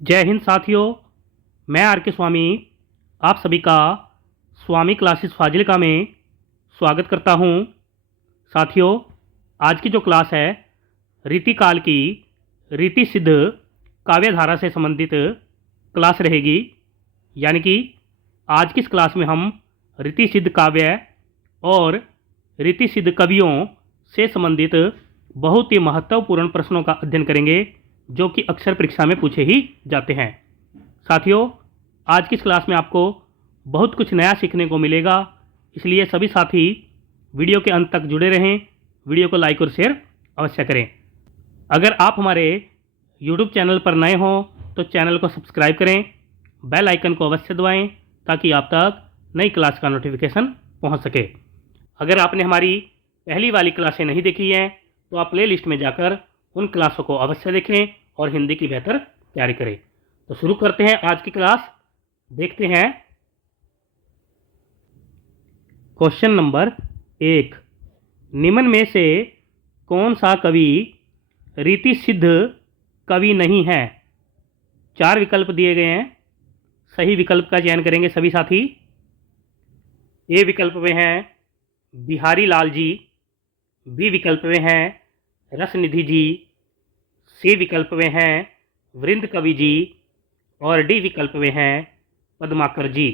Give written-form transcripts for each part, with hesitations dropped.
जय हिंद साथियों। मैं आर के स्वामी आप सभी का स्वामी क्लासेस फाजिलका में स्वागत करता हूं। साथियों, आज की जो क्लास है रीतिकाल की रीति सिद्ध काव्यधारा से संबंधित क्लास रहेगी। यानी कि आज की इस क्लास में हम रीति सिद्ध काव्य और रीति सिद्ध कवियों से संबंधित बहुत ही महत्वपूर्ण प्रश्नों का अध्ययन करेंगे जो कि अक्सर परीक्षा में पूछे ही जाते हैं। साथियों, आज की इस क्लास में आपको बहुत कुछ नया सीखने को मिलेगा, इसलिए सभी साथी वीडियो के अंत तक जुड़े रहें। वीडियो को लाइक और शेयर अवश्य करें। अगर आप हमारे YouTube चैनल पर नए हों तो चैनल को सब्सक्राइब करें, बेल आइकन को अवश्य दबाएं ताकि आप तक नई क्लास का नोटिफिकेशन पहुंच सके। अगर आपने हमारी पहली वाली क्लासें नहीं देखी हैं तो आप प्ले लिस्ट में जाकर उन क्लासों को अवश्य देखें और हिंदी की बेहतर तैयारी करें। तो शुरू करते हैं आज की क्लास। देखते हैं क्वेश्चन नंबर 1। निम्न में से कौन सा कवि रीति सिद्ध कवि नहीं है? 4 विकल्प दिए गए हैं, सही विकल्प का चयन करेंगे सभी साथी। ए विकल्प में हैं बिहारी लाल जी, बी विकल्प में हैं रसनिधि जी, सी विकल्प में हैं वृंद कवि जी और डी विकल्प में हैं पद्माकर जी।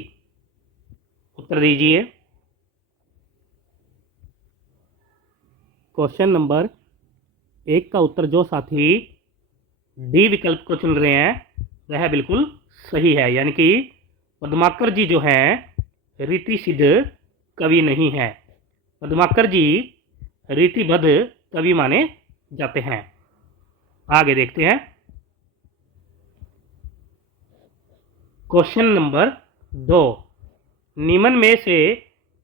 उत्तर दीजिए। क्वेश्चन नंबर 1 का उत्तर जो साथी डी विकल्प को चुन रहे हैं वह बिल्कुल सही है। यानी कि पद्माकर जी जो हैं रीति सिद्ध कवि नहीं है। पद्माकर जी रीतिबद्ध कवि माने जाते हैं। आगे देखते हैं क्वेश्चन नंबर 2। निम्न में से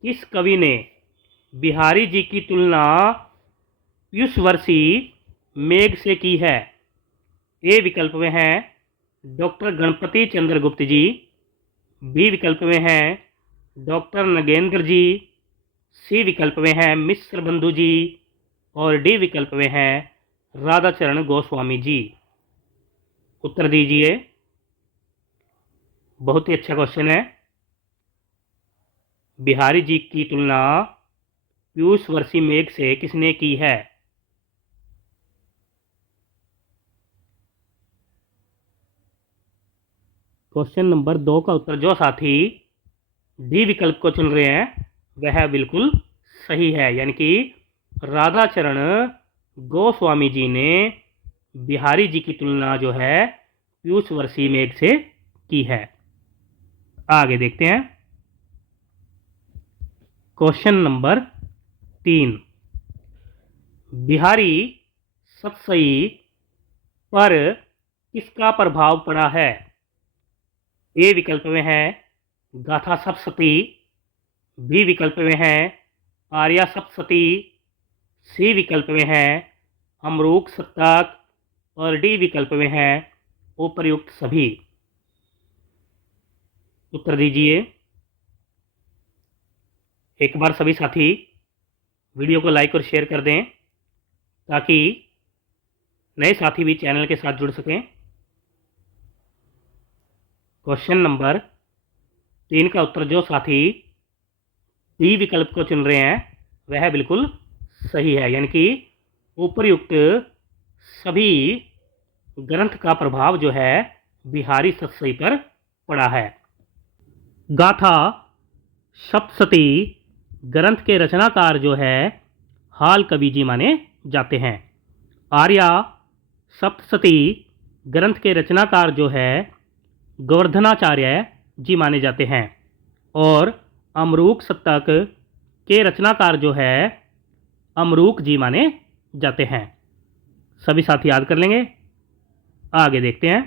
किस कवि ने बिहारी जी की तुलना पीयूषवर्षी मेघ से की है? ए विकल्प में हैं डॉक्टर गणपति चंद्र गुप्त जी, बी विकल्प में हैं डॉक्टर नगेंद्र जी, सी विकल्प में हैं मिश्र बंधु जी और डी विकल्प में हैं राधाचरण गोस्वामी जी। उत्तर दीजिए। बहुत ही अच्छा क्वेश्चन है। बिहारी जी की तुलना पीयूषवर्षी मेघ से किसने की है? क्वेश्चन नंबर 2 का उत्तर जो साथी डी विकल्प को चुन रहे हैं वह बिल्कुल सही है। यानी कि राधाचरण गोस्वामी जी ने बिहारी जी की तुलना जो है पीयूषवर्षी मेघ से की है। आगे देखते हैं क्वेश्चन नंबर 3। बिहारी सतसई पर किसका प्रभाव पड़ा है? ए विकल्प में है गाथा सप्तशती, बी विकल्प में है आर्या सप्तशती, सी विकल्प में है अमरूक सप्तक और डी विकल्प में है उपर्युक्त सभी। उत्तर दीजिए। एक बार सभी साथी वीडियो को लाइक और शेयर कर दें ताकि नए साथी भी चैनल के साथ जुड़ सकें। क्वेश्चन नंबर 3 का उत्तर जो साथी डी विकल्प को चुन रहे हैं वह बिल्कुल सही है। यानी कि उपर्युक्त सभी ग्रंथ का प्रभाव जो है बिहारी सतसई पर पड़ा है। गाथा सप्तशती ग्रंथ के रचनाकार जो है हाल कवि जी माने जाते हैं। आर्या सप्तशती ग्रंथ के रचनाकार जो है गोवर्धनाचार्य जी माने जाते हैं और अमरूक सप्तक के रचनाकार जो है अमरूक जी माने जाते हैं। सभी साथी याद कर लेंगे। आगे देखते हैं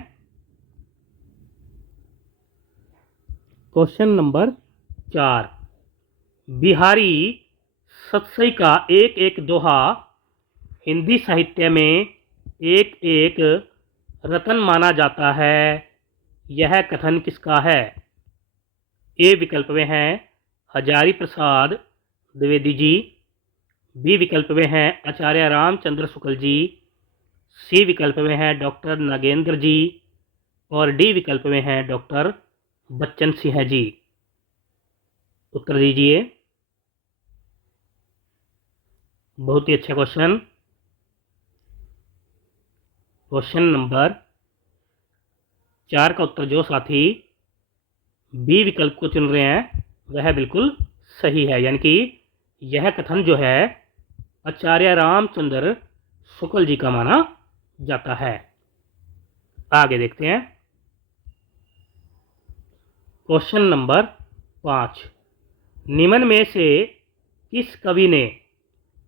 क्वेश्चन नंबर 4। बिहारी सतसई का एक एक दोहा हिंदी साहित्य में एक एक रतन माना जाता है। यह कथन किसका है? ए विकल्प में हैं हजारी प्रसाद द्विवेदी जी, बी विकल्प में हैं आचार्य रामचंद्र शुक्ल जी, सी विकल्प में हैं डॉक्टर नागेंद्र जी, और डी विकल्प में हैं डॉक्टर बच्चन सिंह जी। उत्तर दीजिए। बहुत ही अच्छा क्वेश्चन। क्वेश्चन नंबर 4 का उत्तर जो साथी बी विकल्प को चुन रहे हैं वह बिल्कुल सही है, यानी कि यह कथन जो है आचार्य रामचंद्र शुक्ल जी का माना जाता है। आगे देखते हैं। क्वेश्चन नंबर 5, निम्न में से किस कवि ने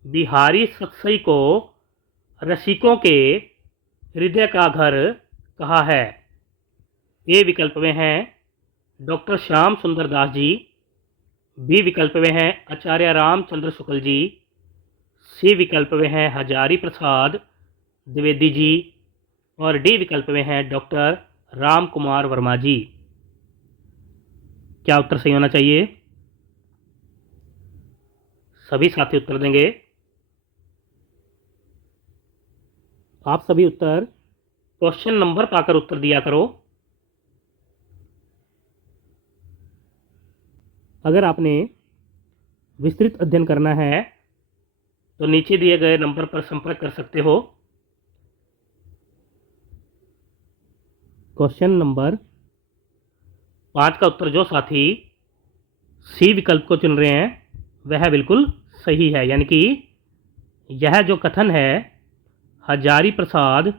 बिहारी सतसई को रसिकों के हृदय का घर कहा है? ए विकल्प में हैं डॉक्टर श्याम सुंदर दास जी, बी विकल्प में हैं आचार्य रामचंद्र शुक्ल जी, सी विकल्प में हैं हजारी प्रसाद द्विवेदी जी, और डी विकल्प में हैं डॉक्टर राम कुमार वर्मा जी। क्या उत्तर सही होना चाहिए? सभी साथी उत्तर देंगे। आप सभी उत्तर क्वेश्चन नंबर पाकर उत्तर दिया करो। अगर आपने विस्तृत अध्ययन करना है तो नीचे दिए गए नंबर पर संपर्क कर सकते हो। क्वेश्चन नंबर 5 का उत्तर जो साथी सी विकल्प को चुन रहे हैं वह बिल्कुल सही है, यानी कि यह जो कथन है हजारी प्रसाद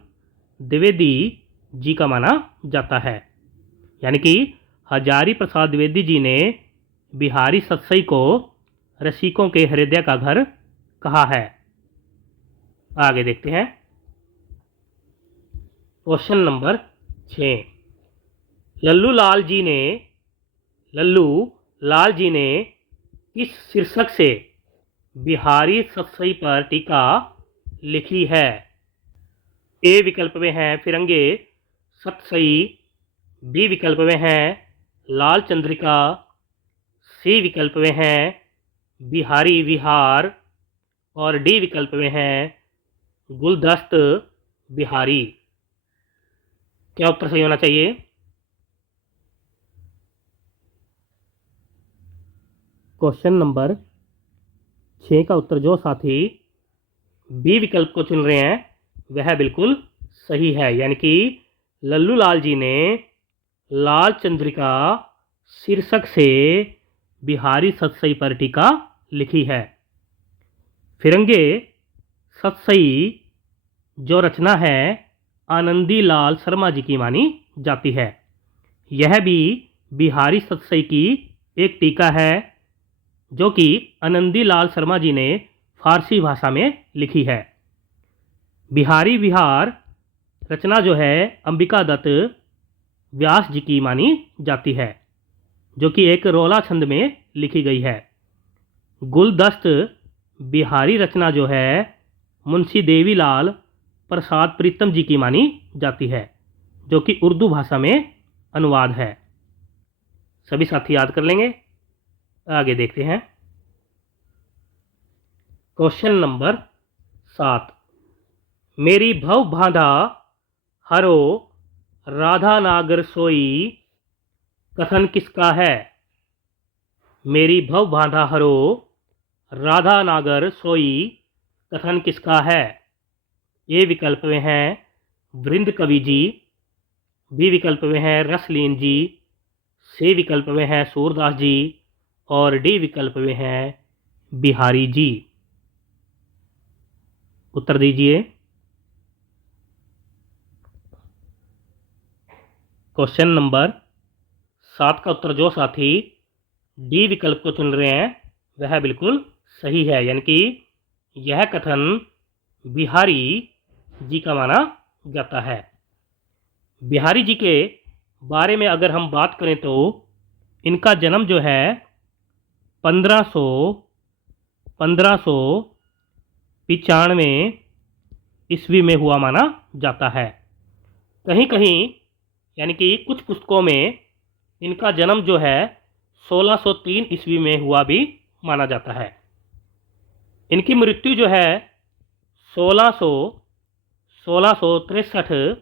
द्विवेदी जी का माना जाता है, यानी कि हजारी प्रसाद द्विवेदी जी ने बिहारी सतसई को रसिकों के हृदय का घर कहा है। आगे देखते हैं। क्वेश्चन नंबर 6, लल्लू लाल जी ने किस शीर्षक से बिहारी सतसई पर टीका लिखी है? ए विकल्प में है फिरंगे सतसई, बी विकल्प में है लाल चंद्रिका, सी विकल्प में है बिहारी विहार, और डी विकल्प में है गुलदस्त बिहारी। क्या उत्तर सही होना चाहिए? क्वेश्चन नंबर 6 का उत्तर जो साथी बी विकल्प को चुन रहे हैं वह बिल्कुल सही है, यानी कि लल्लू लाल जी ने लाल चंद्रिका शीर्षक से बिहारी सतसई पर टीका लिखी है। फिरंगे सतसई जो रचना है आनंदी लाल शर्मा जी की मानी जाती है। यह भी बिहारी सतसई की एक टीका है जो कि आनंदी लाल शर्मा जी ने फारसी भाषा में लिखी है। बिहारी विहार रचना जो है अंबिका दत्त व्यास जी की मानी जाती है, जो कि एक रोला छंद में लिखी गई है। गुलदस्त बिहारी रचना जो है मुंशी देवीलाल प्रसाद प्रीतम जी की मानी जाती है, जो कि उर्दू भाषा में अनुवाद है। सभी साथी याद कर लेंगे। आगे देखते हैं। क्वेश्चन नंबर 7, मेरी भव बांधा हरो राधा नागर सोई कथन किसका है? मेरी भव बांधा हरो राधा नागर सोई कथन किसका है? ए विकल्प में है वृंद कवि जी, बी विकल्प में है रसलीन जी, सी विकल्प में है सूरदास जी, और डी विकल्प में है बिहारी जी। उत्तर दीजिए। क्वेश्चन नंबर 7 का उत्तर जो साथी डी विकल्प को चुन रहे हैं वह बिल्कुल सही है, यानी कि यह कथन बिहारी जी का माना जाता है। बिहारी जी के बारे में अगर हम बात करें तो इनका जन्म जो है 1595 ईस्वी में हुआ माना जाता है। कहीं कहीं यानी कि कुछ पुस्तकों में इनका जन्म जो है 1603 ईस्वी में हुआ भी माना जाता है। इनकी मृत्यु जो है 1663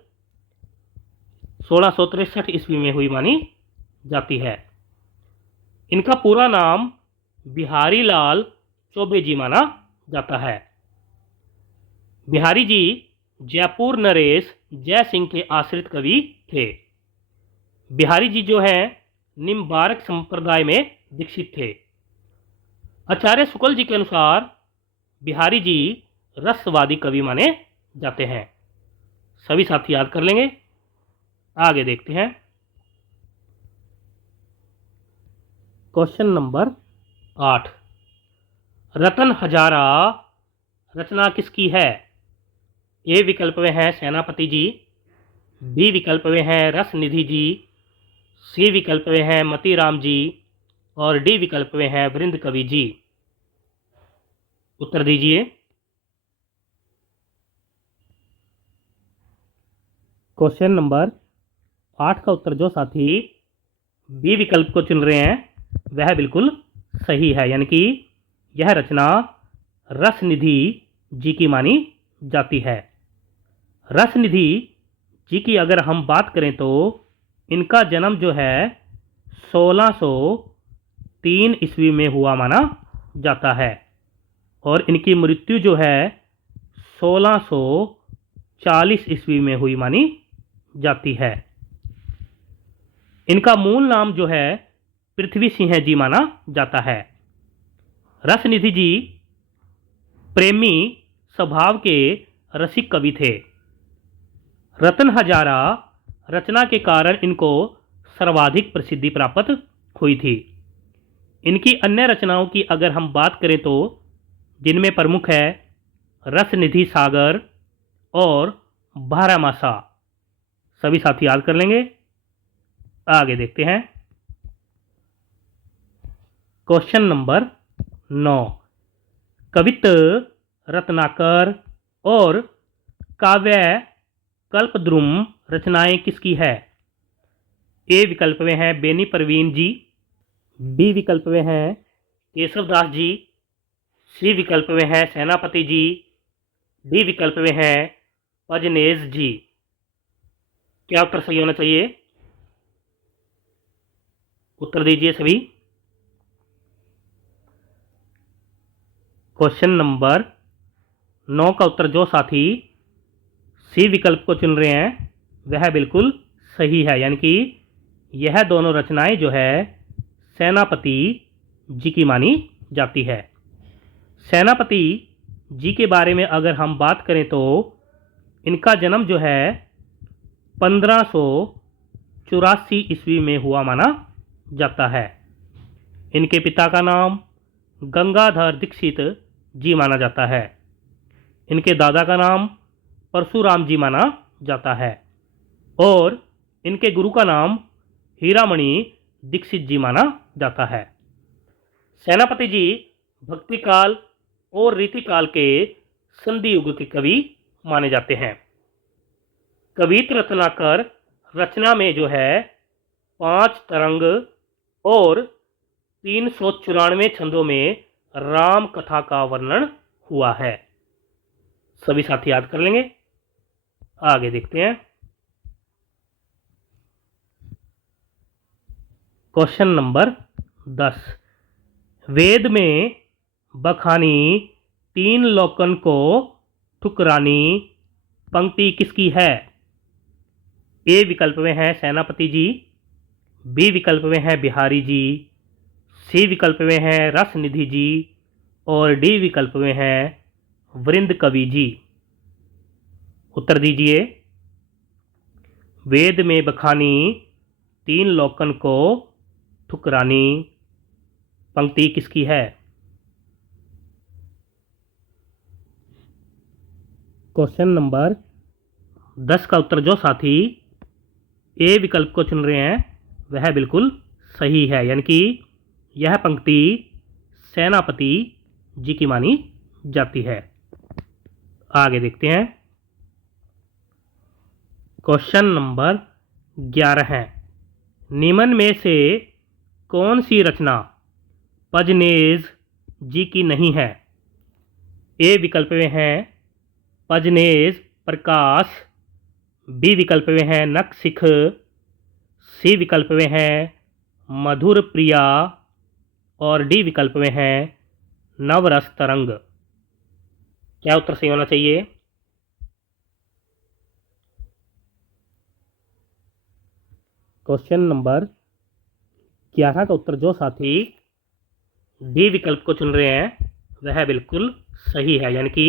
1663 ईस्वी में हुई मानी जाती है। इनका पूरा नाम बिहारी लाल चौबे जी माना जाता है। बिहारी जी जयपुर नरेश जय सिंह के आश्रित कवि थे। बिहारी जी जो है निम्बार्क संप्रदाय में दीक्षित थे। आचार्य शुक्ल जी के अनुसार बिहारी जी रसवादी कवि माने जाते हैं। सभी साथी याद कर लेंगे। आगे देखते हैं। क्वेश्चन नंबर 8, रतन हजारा रचना किसकी है? ए विकल्प में है सेनापति जी, बी विकल्प में है रसनिधि जी, सी विकल्प में है मतीराम जी और डी विकल्प में है वृंद कवि जी। उत्तर दीजिए। क्वेश्चन नंबर 8 का उत्तर जो साथी बी विकल्प को चुन रहे हैं वह बिल्कुल सही है, यानी कि यह रचना रसनिधि जी की मानी जाती है। रसनिधि जी की अगर हम बात करें तो इनका जन्म जो है 1603 ईस्वी में हुआ माना जाता है और इनकी मृत्यु जो है 1640 ईस्वी में हुई मानी जाती है। इनका मूल नाम जो है पृथ्वी सिंह जी माना जाता है। रसनिधि जी प्रेमी स्वभाव के रसिक कवि थे। रतन हजारा रचना के कारण इनको सर्वाधिक प्रसिद्धि प्राप्त हुई थी। इनकी अन्य रचनाओं की अगर हम बात करें तो जिनमें प्रमुख है रसनिधि सागर और बारहमासा। सभी साथी याद कर लेंगे। आगे देखते हैं। क्वेश्चन नंबर 9, कवित्त रत्नाकर और काव्य कल्पद्रुम रचनाएं किसकी है? ए विकल्प में है बेनी परवीन जी, बी विकल्प में है केशवदास जी, सी विकल्प में है सेनापति जी, डी विकल्प में है पजनेज जी। क्या उत्तर सही होना चाहिए? उत्तर दीजिए सभी। क्वेश्चन नंबर 9 का उत्तर जो साथी सी विकल्प को चुन रहे हैं वह बिल्कुल सही है, यानी कि यह दोनों रचनाएं जो है सेनापति जी की मानी जाती है। सेनापति जी के बारे में अगर हम बात करें तो इनका जन्म जो है 1584 ईस्वी में हुआ माना जाता है। इनके पिता का नाम गंगाधर दीक्षित जी माना जाता है। इनके दादा का नाम परशुराम जी माना जाता है और इनके गुरु का नाम हीरामणि दीक्षित जी माना जाता है। सेनापति जी भक्ति काल और रीतिकाल के संधि युग के कवि माने जाते हैं। कवित्त रत्नाकर रचना में जो है 5 तरंग और 394 छंदों में राम कथा का वर्णन हुआ है। सभी साथी याद कर लेंगे। आगे देखते हैं। क्वेश्चन नंबर 10, वेद में बखानी 3 लोकन को ठुकरानी पंक्ति किसकी है? ए विकल्प में है सेनापति जी, बी विकल्प में है बिहारी जी, सी विकल्प में है रसनिधि जी और डी विकल्प में है वृंद कवि जी। उत्तर दीजिए। वेद में बखानी 3 लोकन को ठुकरानी पंक्ति किसकी है? क्वेश्चन नंबर 10 का उत्तर जो साथी ए विकल्प को चुन रहे हैं वह बिल्कुल सही है, यानी कि यह पंक्ति सेनापति जी की मानी जाती है। आगे देखते हैं। क्वेश्चन नंबर 11 है, निम्न में से कौन सी रचना पजनेज जी की नहीं है? ए विकल्प में है पजनेज प्रकाश, बी विकल्प में है नख सिख, सी विकल्प में है मधुर प्रिया और डी विकल्प में है नवरस तरंग। क्या उत्तर सही होना चाहिए? क्वेश्चन नंबर 11 का उत्तर जो साथी डी विकल्प को चुन रहे हैं वह बिल्कुल सही है, यानी कि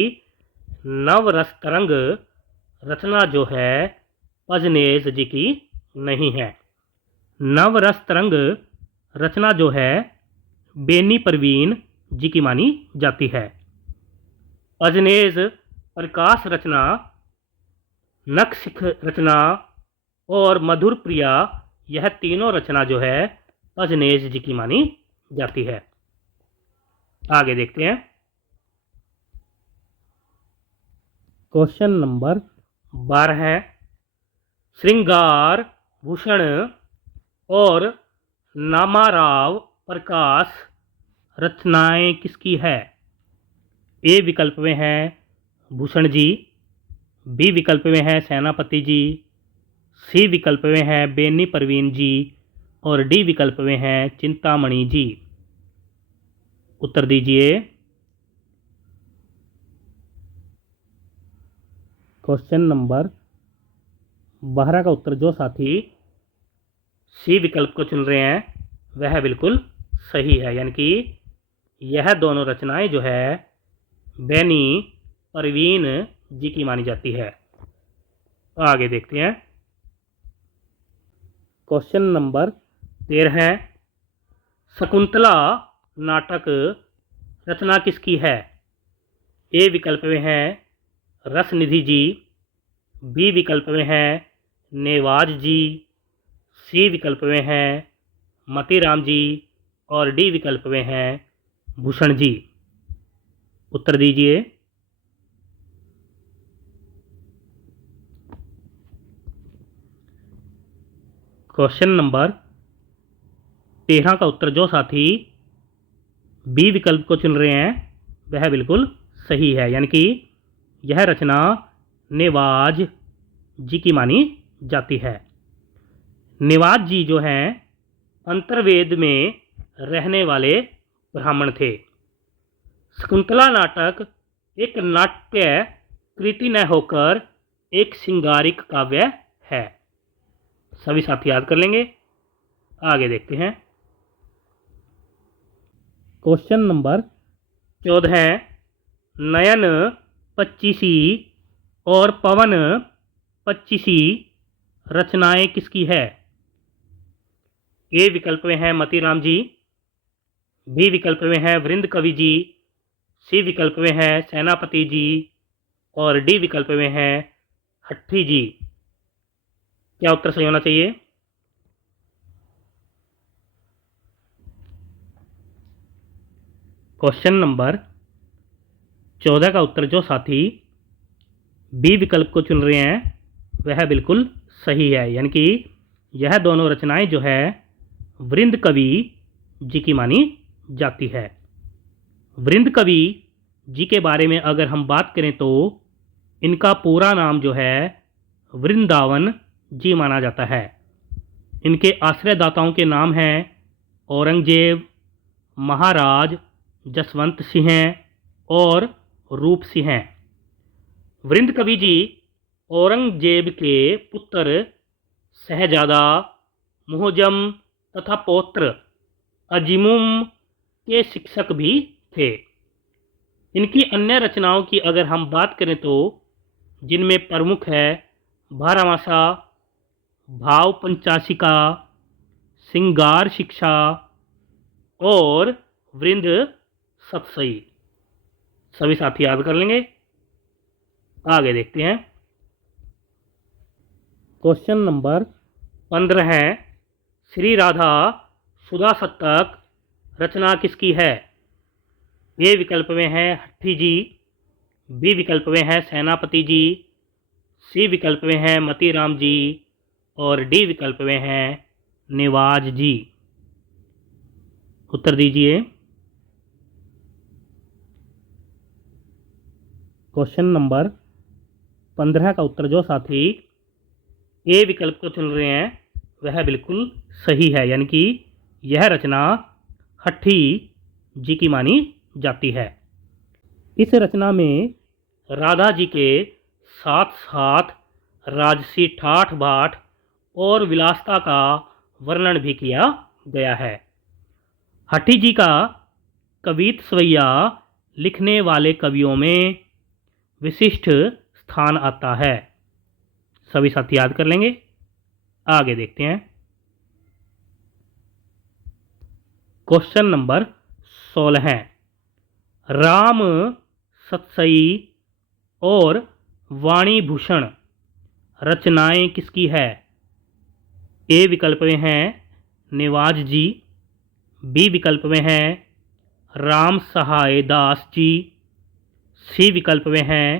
नवरस तरंग रचना जो है पजनेज जी की नहीं है। नवरस तरंग रचना जो है बेनी परवीन जी की मानी जाती है। पजनेज प्रकाश रचना, नखशिख रचना और मधुर प्रिया, यह तीनों रचना जो है पजनेज जी की मानी जाती है। आगे देखते हैं। क्वेश्चन नंबर 12 है श्रृंगार भूषण और नामाराव प्रकाश रचनाएं किसकी है? ए विकल्प में है भूषण जी, बी विकल्प में है सेनापति जी, सी विकल्प में है बेनी परवीन जी और डी विकल्प में है चिंतामणि जी। उत्तर दीजिए। क्वेश्चन नंबर 12 का उत्तर जो साथी सी विकल्प को चुन रहे हैं वह बिल्कुल सही है, यानी कि यह दोनों रचनाएं जो है बेनी परवीन जी की मानी जाती है। आगे देखते हैं। क्वेश्चन नंबर 13 है शकुंतला नाटक रचना किसकी है? ए विकल्प में है रसनिधि जी, बी विकल्प में है नेवाज जी, सी विकल्प में है मतीराम जी और डी विकल्प में है भूषण जी। उत्तर दीजिए। क्वेश्चन नंबर 13 का उत्तर जो साथी बी विकल्प को चुन रहे हैं वह बिल्कुल सही है, यानी कि यह रचना नेवाज जी की मानी जाती है। नेवाज जी जो हैं अंतर्वेद में रहने वाले ब्राह्मण थे। शकुंतला नाटक एक नाट्य कृति न होकर एक श्रृंगारिक काव्य है। सभी साथी याद कर लेंगे। आगे देखते हैं। क्वेश्चन नंबर 14 है नयन पच्चीसी और पवन पच्चीसी रचनाएं किसकी है? ए विकल्प में है मतीराम जी, बी विकल्प में है वृंद कवि जी, सी विकल्प में है सेनापति जी और डी विकल्प में है हट्ठी जी। क्या उत्तर सही होना चाहिए? क्वेश्चन नंबर 14 का उत्तर जो साथी बी विकल्प को चुन रहे हैं वह बिल्कुल सही है, यानी कि यह दोनों रचनाएं जो है वृंद कवि जी की मानी जाती है। वृंद कवि जी के बारे में अगर हम बात करें तो इनका पूरा नाम जो है वृंदावन जी माना जाता है। इनके आश्रयदाताओं के नाम हैं औरंगजेब, महाराज जसवंत सिंह और रूप सिंह। वृंद कवि जी औरंगजेब के पुत्र शहजादा मुहज्जम तथा पौत्र अजीमुम के शिक्षक भी थे। इनकी अन्य रचनाओं की अगर हम बात करें तो जिनमें प्रमुख है बारहमासा, भाव पंचाशिका, श्रृंगार शिक्षा और वृंद सतसई। सभी साथी याद कर लेंगे। आगे देखते हैं। क्वेश्चन नंबर 15 है श्री राधा सुधा शतक रचना किसकी है? ए विकल्प में है हट्ठी जी, बी विकल्प में है सेनापति जी, सी विकल्प में है मतीराम जी और डी विकल्प में है नेवाज जी। उत्तर दीजिए। क्वेश्चन नंबर 15 का उत्तर जो साथी ए विकल्प को चुन रहे हैं वह बिल्कुल सही है, यानी कि यह रचना हट्ठी जी की मानी जाती है। इस रचना में राधा जी के साथ साथ राजसी ठाठ बाट और विलासता का वर्णन भी किया गया है। हट्ठी जी का कवित स्वैया लिखने वाले कवियों में विशिष्ट स्थान आता है। सभी साथी याद कर लेंगे। आगे देखते हैं। क्वेश्चन नंबर 16 है, राम सतसई और वाणी भूषण रचनाएं किसकी है? ए विकल्प में हैं नेवाज जी, बी विकल्प में हैं राम सहाय दास जी, सी विकल्प में हैं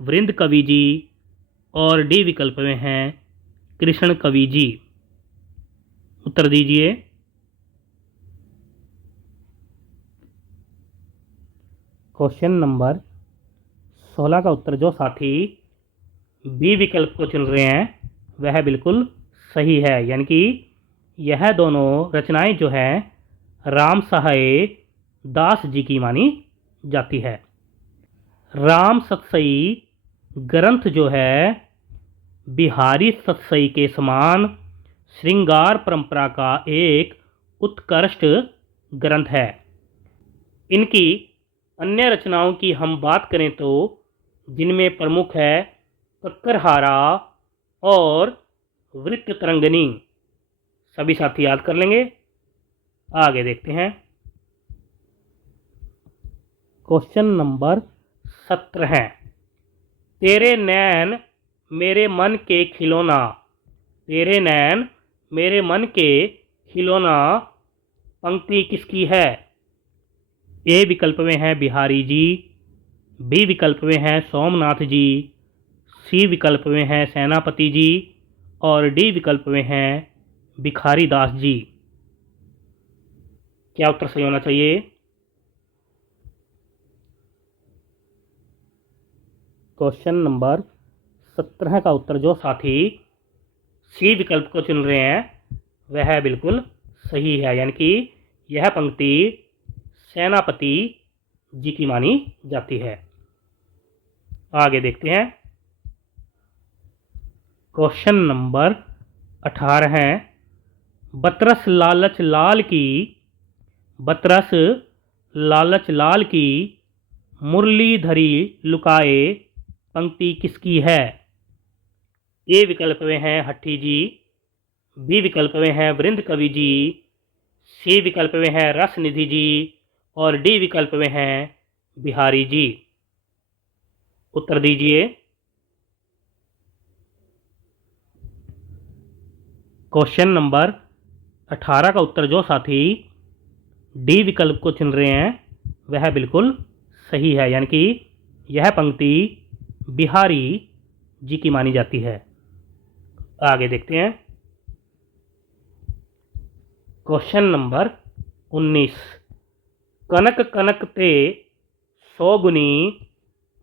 वृंद कवि जी और डी विकल्प में हैं कृष्ण कवि जी। उत्तर दीजिए। क्वेश्चन नंबर 16 का उत्तर जो साथी बी विकल्प को चुन रहे हैं वह बिल्कुल सही है, यानी कि यह दोनों रचनाएं जो हैं राम सहाय दास जी की मानी जाती है। राम सतसई ग्रंथ जो है बिहारी सतसई के समान श्रृंगार परंपरा का एक उत्कृष्ट ग्रंथ है। इनकी अन्य रचनाओं की हम बात करें तो जिनमें प्रमुख है कक्करहारा और वृत्त तरंगिणी। सभी साथी याद कर लेंगे। आगे देखते हैं। क्वेश्चन नंबर 17 है, तेरे नैन मेरे मन के खिलौना, तेरे नैन मेरे मन के खिलौना पंक्ति किसकी है? ए विकल्प में है बिहारी जी, बी विकल्प में है सोमनाथ जी, सी विकल्प में है सेनापति जी और डी विकल्प में है भिखारी दास जी। क्या उत्तर सही होना चाहिए? क्वेश्चन नंबर 17 का उत्तर जो साथी सी विकल्प को चुन रहे हैं वह बिल्कुल सही है, यानी कि यह पंक्ति सेनापति जी की मानी जाती है। आगे देखते हैं। क्वेश्चन नंबर 18 है, बतरस लालच लाल की, बतरस लालच लाल की मुरलीधरी लुकाए पंक्ति किसकी है? ए विकल्प में है हट्ठी जी, बी विकल्प में है वृंद कवि जी, सी विकल्प में है रस निधि जी और डी विकल्प में है बिहारी जी। उत्तर दीजिए। क्वेश्चन नंबर 18 का उत्तर जो साथी डी विकल्प को चुन रहे हैं वह बिल्कुल सही है, यानी कि यह पंक्ति बिहारी जी की मानी जाती है। आगे देखते हैं। क्वेश्चन नंबर 19, कनक कनक ते सौगुनी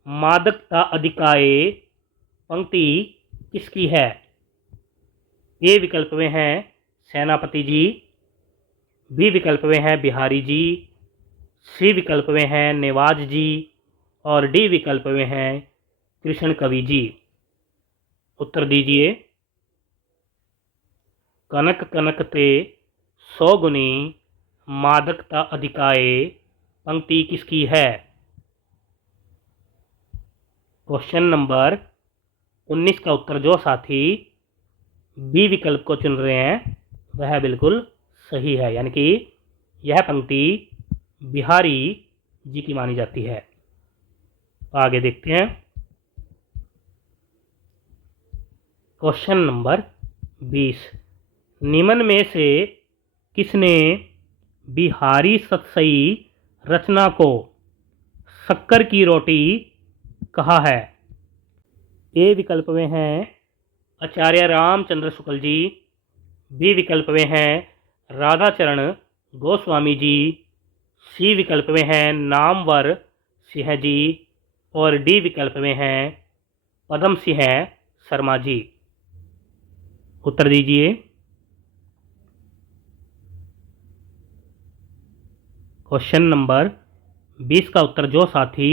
मादकता अधिकाए पंक्ति किसकी है? ए विकल्प में है सेनापति जी, बी विकल्प में है बिहारी जी, सी विकल्प में है नेवाज जी और डी विकल्प में है कृष्ण कवि जी। उत्तर दीजिए। कनक कनक ते सौगुनी मादकता अधिकाए पंक्ति किसकी है? क्वेश्चन नंबर 19 का उत्तर जो साथी बी विकल्प को चुन रहे हैं वह बिल्कुल सही है, यानी कि यह पंक्ति बिहारी जी की मानी जाती है। आगे देखते हैं। क्वेश्चन नंबर 20, निम्न में से किसने बिहारी सतसई रचना को शक्कर की रोटी कहा है? ए विकल्प में हैं आचार्य रामचंद्र शुक्ल जी, बी विकल्प में हैं राधाचरण गोस्वामी जी, सी विकल्प में हैं नामवर सिंह जी और डी विकल्प में हैं पद्म सिंह शर्मा जी। उत्तर दीजिए। क्वेश्चन नंबर 20 का उत्तर जो साथी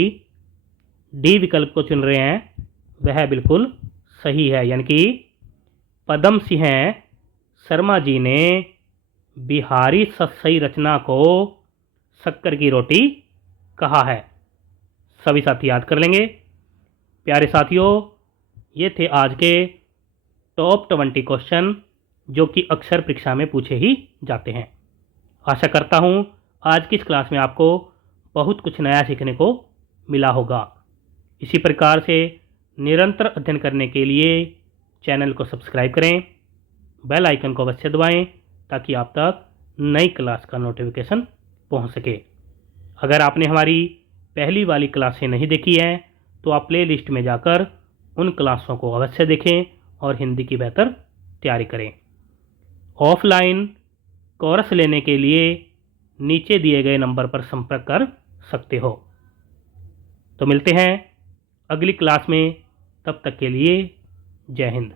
डी विकल्प को चुन रहे हैं वह बिल्कुल सही है, यानी कि पदम सिंह शर्मा जी ने बिहारी सतसई रचना को शक्कर की रोटी कहा है। सभी साथी याद कर लेंगे। प्यारे साथियों, ये थे आज के टॉप 20 क्वेश्चन जो कि अक्सर परीक्षा में पूछे ही जाते हैं। आशा करता हूँ आज की इस क्लास में आपको बहुत कुछ नया सीखने को मिला होगा। इसी प्रकार से निरंतर अध्ययन करने के लिए चैनल को सब्सक्राइब करें, बेल आइकन को अवश्य दबाएं ताकि आप तक नई क्लास का नोटिफिकेशन पहुंच सके। अगर आपने हमारी पहली वाली क्लासें नहीं देखी हैं तो आप प्ले लिस्ट में जाकर उन क्लासों को अवश्य देखें और हिंदी की बेहतर तैयारी करें। ऑफलाइन कोर्स लेने के लिए नीचे दिए गए नंबर पर संपर्क कर सकते हो। तो मिलते हैं अगली क्लास में, तब तक के लिए जय हिंद।